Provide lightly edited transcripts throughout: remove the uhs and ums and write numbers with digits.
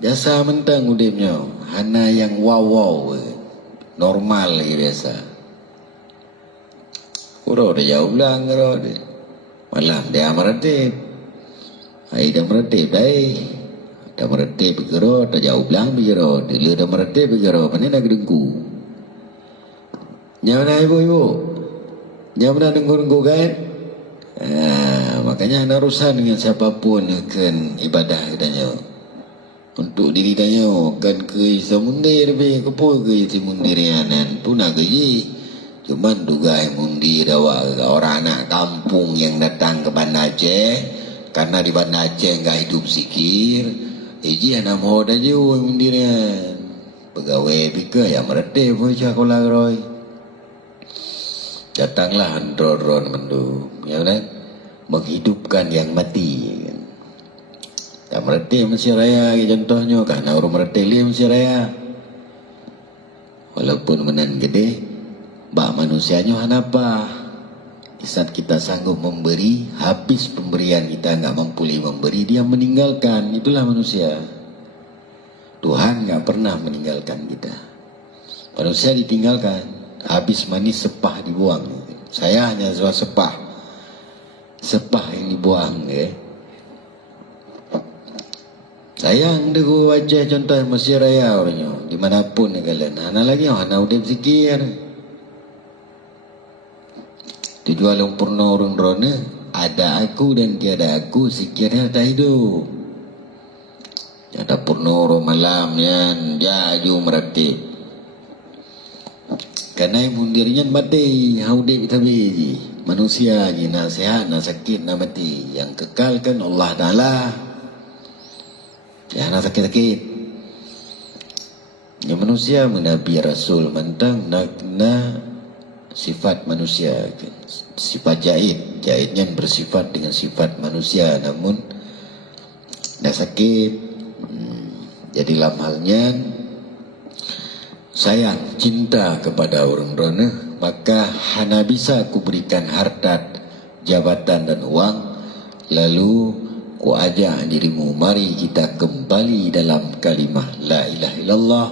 Jasa mentang udipnya, hana yang wow normal lagi biasa. Kuro dia jauh belang kuro dia. Malam dia meretip. Hai dia meretip dai. Dia meretip kuro, dia jauh belang kuro. Dia dah meretip kuro, mana nak dengku. Nyawa ibu-ibu. Nyawa dengku kan? Makanya anda urusan dengan siapapun kan ibadah katanya. Untuk diri tanya kan ke semundir lebih kepo ke semundir yanan tu nak gaji. Cuman duga mundir awak orang anak kampung yang datang ke Banda Aceh karena di Banda Aceh enggak hidup sikir. Iji anak mau dah jauh mundirnya. Pegawai pika yang meretip macam kolah roy. Datanglah andron mendu, ya kan? Menghidupkan yang mati. Yang meretip Mesir Raya contohnya, karena orang meretip dia Mesir Raya. Walaupun menan gede, bak manusianya hanapa. Di saat kita sanggup memberi, habis pemberian kita enggak mampu memberi, dia meninggalkan. Itulah manusia. Tuhan enggak pernah meninggalkan kita. Manusia ditinggalkan. Habis manis sepah dibuang. Saya hanya sepah yang dibuang sayang degu wajah contoh Mesir Raya orangnya dimanapun kalian. Hana lagi hana udah zikir. Tujuan yang purna orang rona ada aku dan tiada aku zikirnya tak hidup. Ada purna orang malamnya jaju meratip. Karena mundirnya mati, haudib tabi manusia je nak sehat, nak sakit, nak mati. Yang kekal kan Allah Ta'ala. Yang nak sakit-sakit. Yang manusia menabi Rasul mentang nak sifat manusia. Sifat jahit. Jahitnya bersifat dengan sifat manusia. Namun nak sakit. Jadi dalam halnya sayang, cinta kepada orang rona, maka hana bisa ku berikan harta, jabatan dan uang, lalu ku ajak dirimu, mari kita kembali dalam kalimah la ilaha illallah,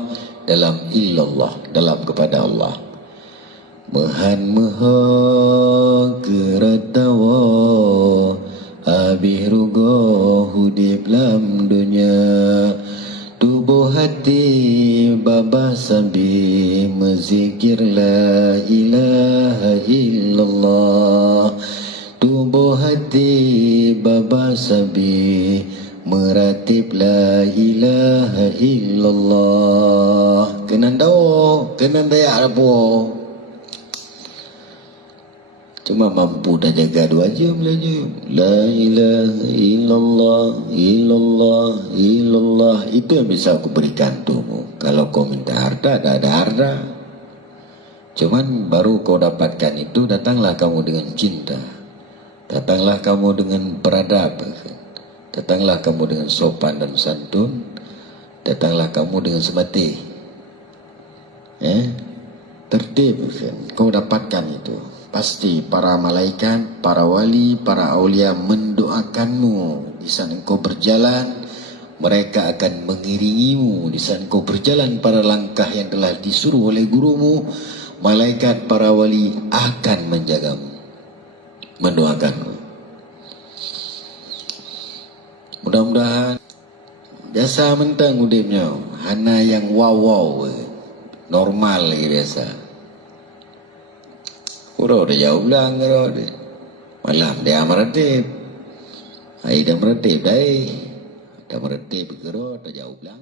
dalam illallah, dalam kepada Allah. Mehan meha keratawa abih rugo hudib lam dunia. Tubuh hati baba sabi mezikir la ilaha illallah. Tubuh hati baba sabi meratib la ilaha illallah. Kenan daya apa? Cuma mampu dah jaga 2 jam belajar. La ilaha illallah, illallah, illallah. Itu yang bisa aku berikan tumu. Kalau kau minta harta, tak ada harta. Cuman baru kau dapatkan itu, datanglah kamu dengan cinta. Datanglah kamu dengan beradab. Datanglah kamu dengan sopan dan santun. Datanglah kamu dengan semati. Tertib. Kau dapatkan itu. Pasti para malaikat, para wali, para aulia mendoakanmu. Di saat engkau berjalan, mereka akan mengiringimu. Di saat engkau berjalan pada langkah yang telah disuruh oleh gurumu, malaikat para wali akan menjagamu, mendoakanmu. Mudah-mudahan jasa mentang udipnya, hana yang wow normal lagi biasa. Kuro dia jauh belang kuro dia. Malam dia meretip. Hai dia meretip dai. Dia meretip kuro dia jauh belang.